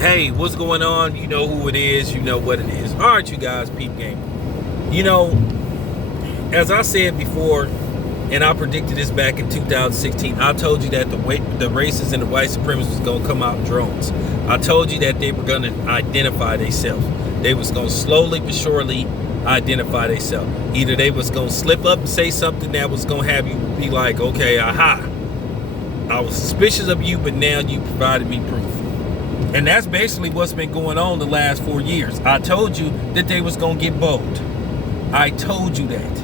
Hey, what's going on? You know who it is. You know what it is. All right, you guys, peep game. You know, as I said before, and I predicted this back in 2016, I told you that the racists and the white supremacists was going to come out in drones. I told you that they were going to identify themselves. They was going to slowly but surely identify themselves. Either they was going to slip up and say something that was going to have you be like, okay, aha, I was suspicious of you, but now you provided me proof. And that's basically what's been going on the last 4 years. I told you that they was going to get bold. I told you that.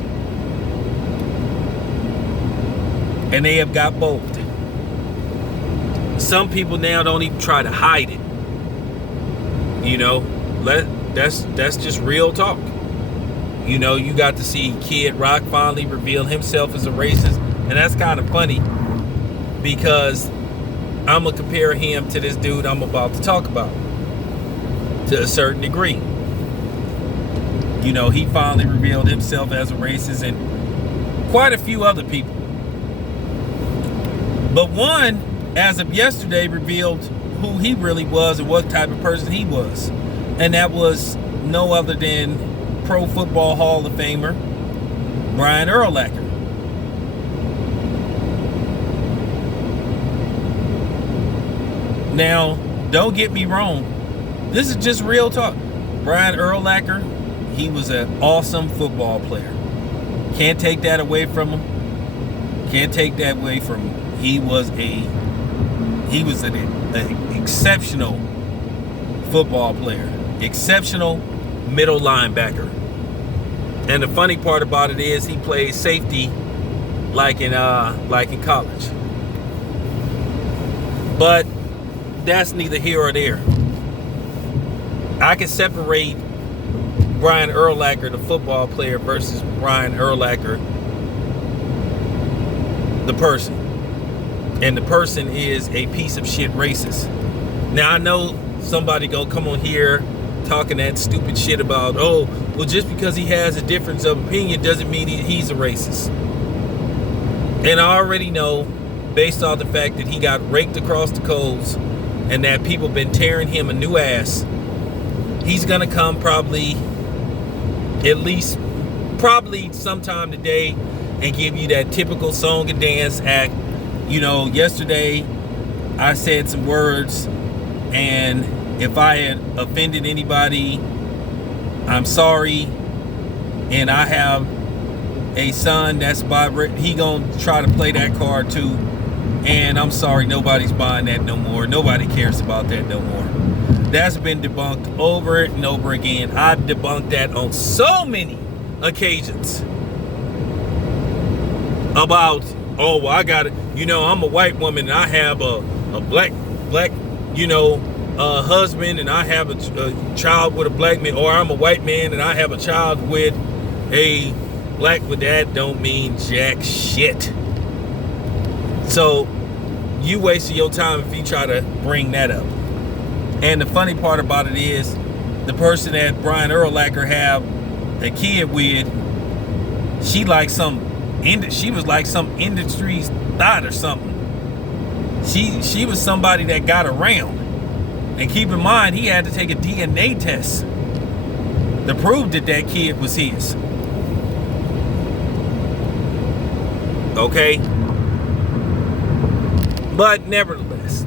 And they have got bold. Some people now don't even try to hide it. You know, that's just real talk. You know, you got to see Kid Rock finally reveal himself as a racist. And that's kind of funny because I'm going to compare him to this dude I'm about to talk about to a certain degree. You know, he finally revealed himself as a racist and quite a few other people. But one, as of yesterday, revealed who he really was and what type of person he was. And that was no other than Pro Football Hall of Famer Brian Urlacher. Now, don't get me wrong. This is just real talk. Brian Urlacher, he was an awesome football player. Can't take that away from him. Can't take that away from him. He was an exceptional football player. Exceptional middle linebacker. And the funny part about it is he played safety like in college. But that's neither here or there. I can separate Brian Urlacher, the football player, versus Brian Urlacher, the person. And the person is a piece of shit racist. Now, I know somebody gonna come on here talking that stupid shit about, oh, well, just because he has a difference of opinion doesn't mean he's a racist. And I already know, based on the fact that he got raked across the coals and that people been tearing him a new ass, he's gonna come probably sometime today and give you that typical song and dance act. You know, yesterday I said some words, and if I had offended anybody, I'm sorry. And I have a son that's he gonna try to play that card too. And I'm sorry, nobody's buying that no more. Nobody cares about that no more. That's been debunked over and over again. I've debunked that on so many occasions. About, oh, well, I got it. You know, I'm a white woman and I have a black, husband, and I have a child with a black man. Or I'm a white man and I have a child with a black. But that don't mean jack shit. So you wasted your time if you try to bring that up. And the funny part about it is, the person that Brian Urlacher have a kid with, she was like some industry's thought or something. She was somebody that got around. And keep in mind, he had to take a DNA test to prove that that kid was his. Okay? But nevertheless,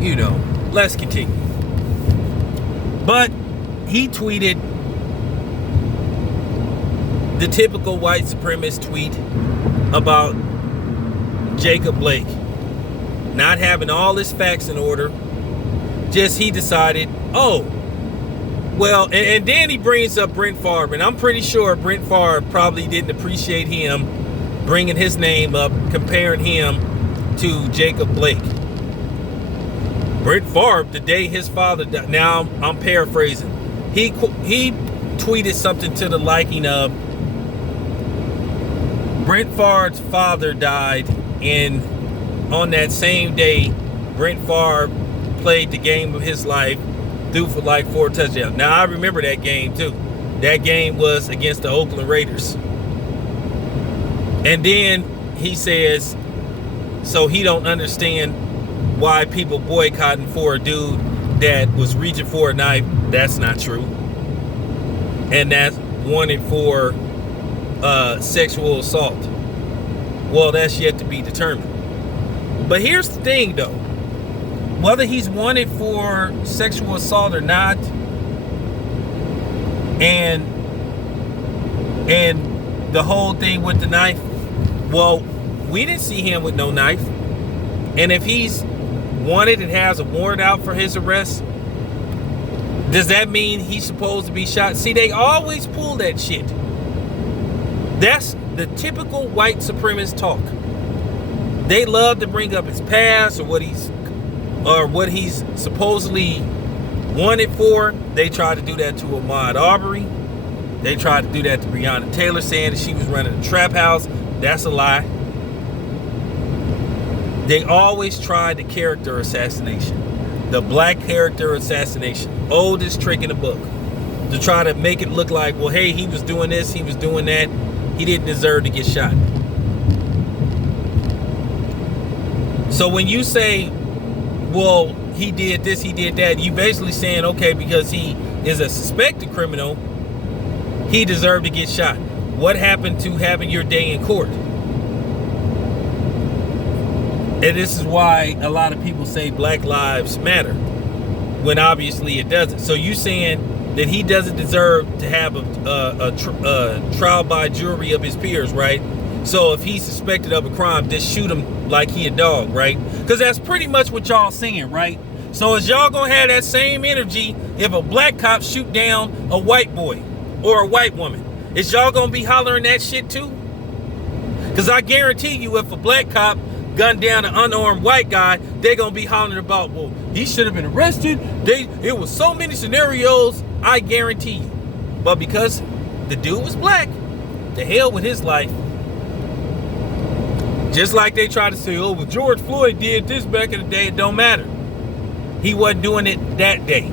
you know, let's continue. But he tweeted the typical white supremacist tweet about Jacob Blake not having all his facts in order. Just he decided, oh, well, and then he brings up Brent Favre, and I'm pretty sure Brent Favre probably didn't appreciate him bringing his name up, comparing him to Jacob Blake. Brent Favre, the day his father died. Now I'm paraphrasing. He tweeted something to the liking of, Brent Favre's father died, and on that same day, Brent Favre played the game of his life, threw for like 4 touchdowns. Now I remember that game too. That game was against the Oakland Raiders. And then he says, so he don't understand why people boycotting for a dude that was reaching for a knife. That's not true. And that's wanted for sexual assault. Well, that's yet to be determined. But here's the thing, though. Whether he's wanted for sexual assault or not, and the whole thing with the knife, well, we didn't see him with no knife. And if he's wanted and has a warrant out for his arrest, does that mean he's supposed to be shot? See, they always pull that shit. That's the typical white supremacist talk. They love to bring up his past or what he's supposedly wanted for. They tried to do that to Ahmaud Arbery. They tried to do that to Breonna Taylor, saying that she was running a trap house. That's a lie. They always tried the character assassination. The black character assassination. Oldest trick in the book. To try to make it look like, well, hey, he was doing this, he was doing that. He didn't deserve to get shot. So when you say, well, he did this, he did that, you basically saying, okay, because he is a suspected criminal, he deserved to get shot. What happened to having your day in court? And this is why a lot of people say Black Lives Matter, when obviously it doesn't. So you saying that he doesn't deserve to have a trial by jury of his peers, right? So if he's suspected of a crime, just shoot him like he a dog, right? Because that's pretty much what y'all saying, right? So is y'all gonna have that same energy if a black cop shoot down a white boy or a white woman? Is y'all gonna be hollering that shit too? Because I guarantee you, if a black cop gunned down an unarmed white guy, they're gonna be hollering about, well, he should have been arrested. It was so many scenarios, I guarantee you. But because the dude was black, the hell with his life. Just like they try to say, oh, well, George Floyd did this back in the day, it don't matter. He wasn't doing it that day.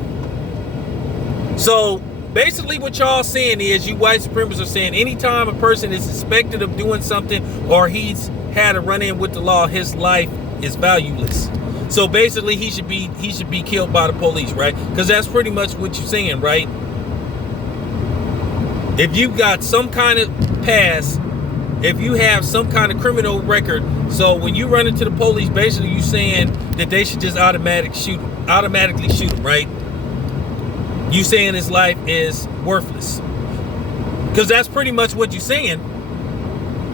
So basically what y'all saying is, you white supremacists are saying, anytime a person is suspected of doing something or he's had a run-in with the law, his life is valueless. So basically he should be killed by the police, right? Because that's pretty much what you're saying, right? If you got some kind of past, if you have some kind of criminal record, so when you run into the police, basically you saying that they should just automatically shoot him, right? You saying his life is worthless. Because that's pretty much what you're saying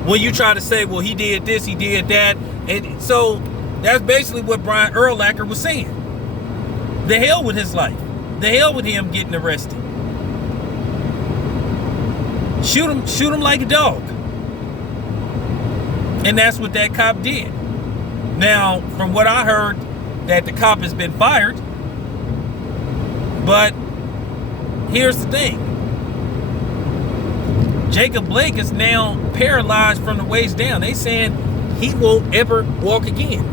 when you try to say, well, he did this, he did that. And so that's basically what Brian Urlacher was saying. The hell with his life. The hell with him getting arrested. Shoot him like a dog. And that's what that cop did. Now, from what I heard, that the cop has been fired. But here's the thing. Jacob Blake is now paralyzed from the waist down. They saying he won't ever walk again.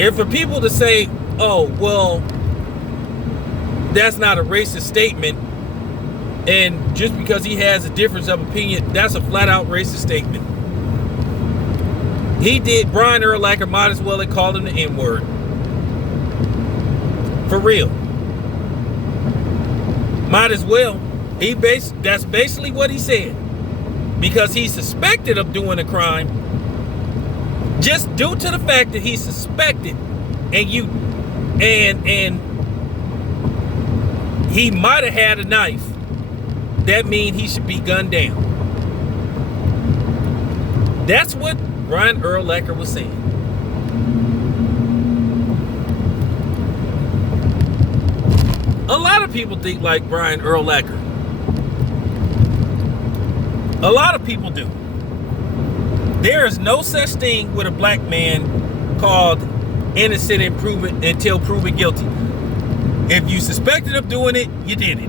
And for people to say, oh, well, that's not a racist statement, and just because he has a difference of opinion, that's a flat out racist statement. Brian Urlacher might as well have called him the N-word. For real. Might as well. That's basically what he said. Because he's suspected of doing a crime. Just due to the fact that he's suspected and he might have had a knife, that means he should be gunned down. That's what Brian Urlacher was saying. A lot of people think like Brian Urlacher. A lot of people do. There is no such thing with a black man called innocent until proven guilty. If you suspected of doing it, you did it.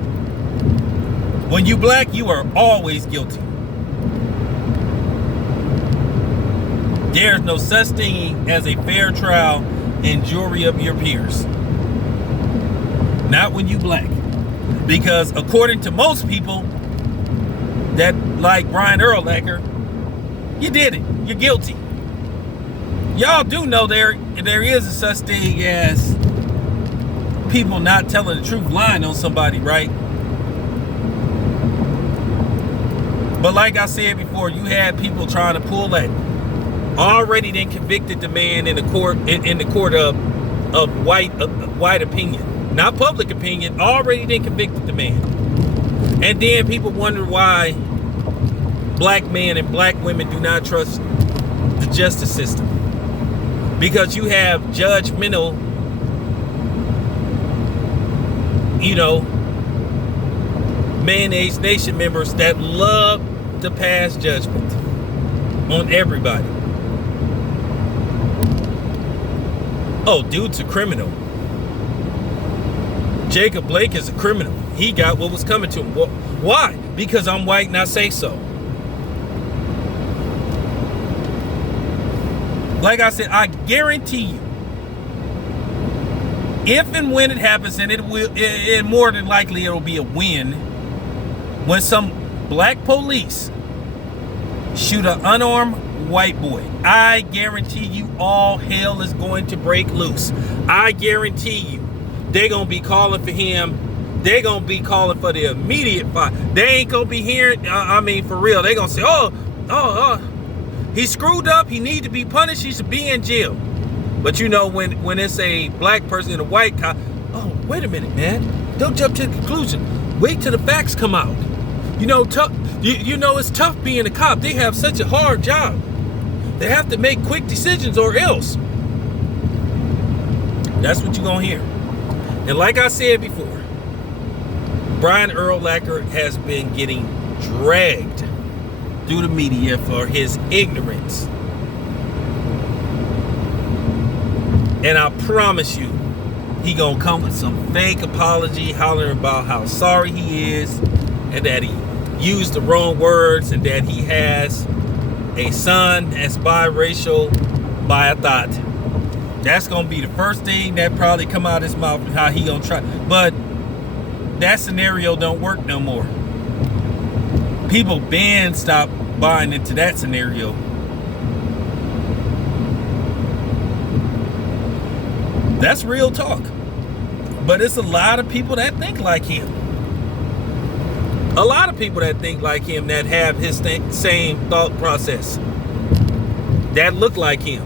When you black, you are always guilty. There is no such thing as a fair trial and jury of your peers. Not when you black. Because according to most people that like Brian Urlacher, you did it. You're guilty. Y'all do know there is a such thing as people not telling the truth, lying on somebody, right? But like I said before, you had people trying to pull that. Already then convicted the man in the court of white opinion, not public opinion. Already then convicted the man, and then people wonder why black men and black women do not trust the justice system, because you have judgmental, mayonnaise nation members that love to pass judgment on everybody. Oh, dude's a criminal. Jacob Blake is a criminal. He got what was coming to him. Well, why? Because I'm white and I say so. Like I said, I guarantee you, if and when it happens, and it more than likely it'll be a win, when some black police shoot an unarmed white boy, I guarantee you all hell is going to break loose. I guarantee you they're going to be calling for him. They're going to be calling for the immediate fight. They ain't going to be hearing, for real. They're going to say, oh, he screwed up. He needs to be punished. He should be in jail. But when it's a black person and a white cop, oh, wait a minute, man. Don't jump to the conclusion. Wait till the facts come out. It's tough being a cop. They have such a hard job. They have to make quick decisions or else. That's what you're going to hear. And like I said before, Brian Urlacher has been getting dragged through the media for his ignorance. And I promise you, he gonna come with some fake apology, hollering about how sorry he is, and that he used the wrong words, and that he has a son that's biracial by a thought. That's gonna be the first thing that probably come out of his mouth, and how he gonna try. But that scenario don't work no more. People been stopped buying into that scenario. That's real talk. But it's a lot of people that think like him. A lot of people that think like him, that have his same thought process, that look like him.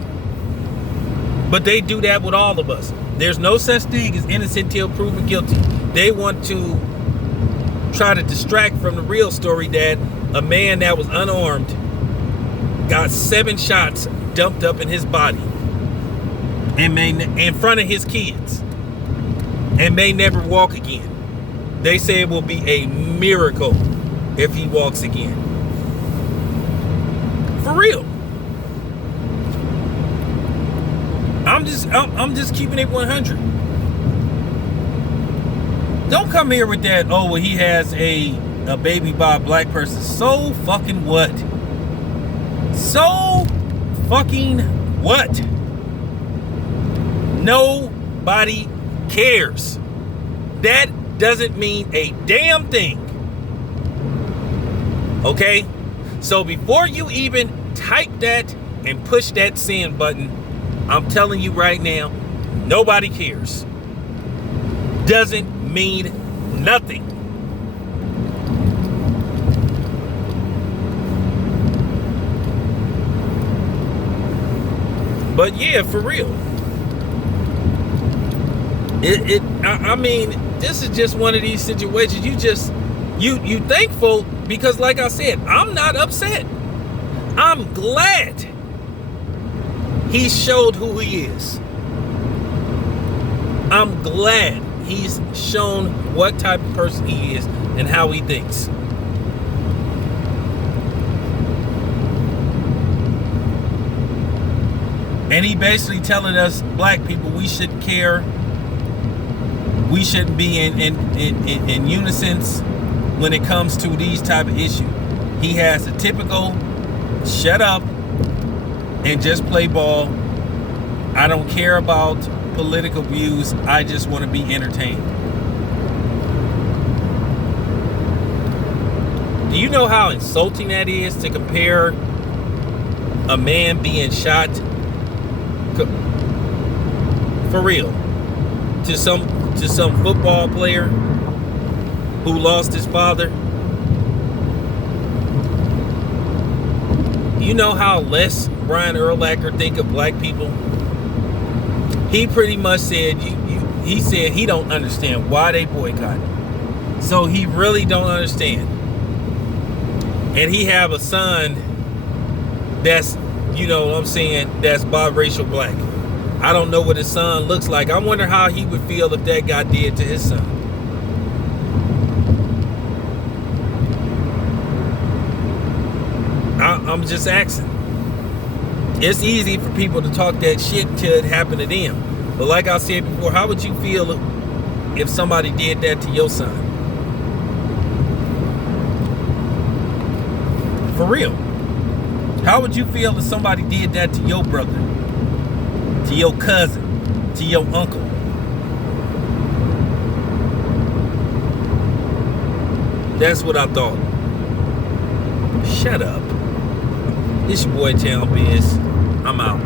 But they do that with all of us. There's no such thing as innocent till proven guilty. They want to try to distract from the real story that a man that was unarmed got 7 shots dumped up in his body and in front of his kids, and may never walk again. They say it will be a miracle if he walks again. For real. I'm just keeping it 100. Don't come here with that, oh, well, he has a baby by a black person. So fucking what? So fucking what? Nobody cares. That doesn't mean a damn thing. Okay? So before you even type that and push that send button, I'm telling you right now, nobody cares. Doesn't mean nothing. But yeah, for real. I mean, this is just one of these situations. You thankful because, like I said, I'm not upset. I'm glad he showed who he is. I'm glad he's shown what type of person he is and how he thinks. And he basically telling us black people we shouldn't care. We shouldn't be in unison when it comes to these type of issues. He has a typical shut up and just play ball. I don't care about political views. I just want to be entertained. Do you know how insulting that is to compare a man being shot For real. To some football player who lost his father. You know how less Brian Urlacher think of black people? He pretty much said he said he don't understand why they boycott. So he really don't understand. And he have a son that's, you know what I'm saying, that's biracial black. I don't know what his son looks like. I wonder how he would feel if that got did to his son. I'm just asking. It's easy for people to talk that shit till it happened to them. But like I said before, how would you feel if somebody did that to your son? For real. How would you feel if somebody did that to your brother, to your cousin, to your uncle? That's what I thought. Shut up. It's your boy Town Biz. I'm out.